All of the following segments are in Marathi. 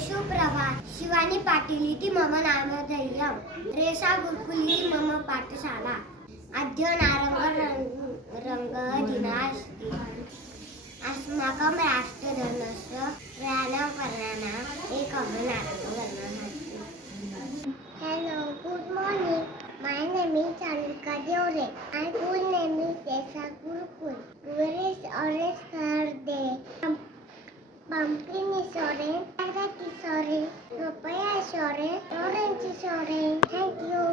सुप्रभात. शिवानी पाटील इति मम नामधेयम्. रेषा गुरुकुली मम पाठशाला. अध्ययनारम्भः दिनास्ति. अस्माकं राष्ट्रधर्मस्य प्रयाणकरणानाम् एकः नाटकवर्णः अस्ति. Hello, good morning. My name is Chandrika Deore. My school name is Resha Gurukul. Where is orange color day? Pumpkin is orange, carrot is orange, papaya is orange, orange is orange. Thank you.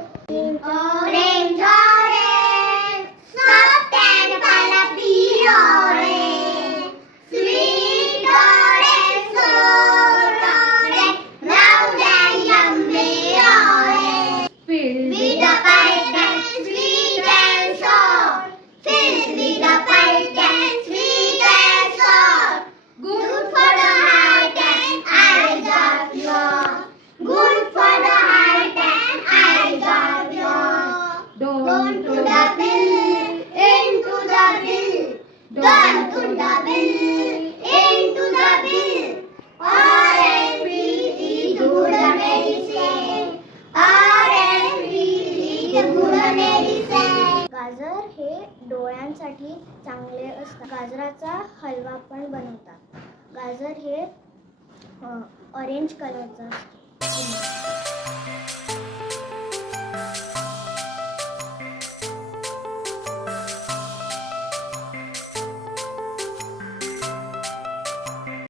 Orange, orange, soft and pulpy orange, sweet orange, sour orange, round and yummy orange. Filled with the pulp and sweet and sour, filled with the pulp and sweet and sour. Good for the heart and eyes of yours. Good for the heart and eyes of yours. Don't to the bill, into the bill. Don't to the bill, into the bill. Orange peel is good medicine. Orange peel is good medicine. गाजर हे डोळ्यांसाठी चांगले असतात. गाजराचा हलवा पण बनवतात. गाजर हे ऑरेंज कलरचं असतं.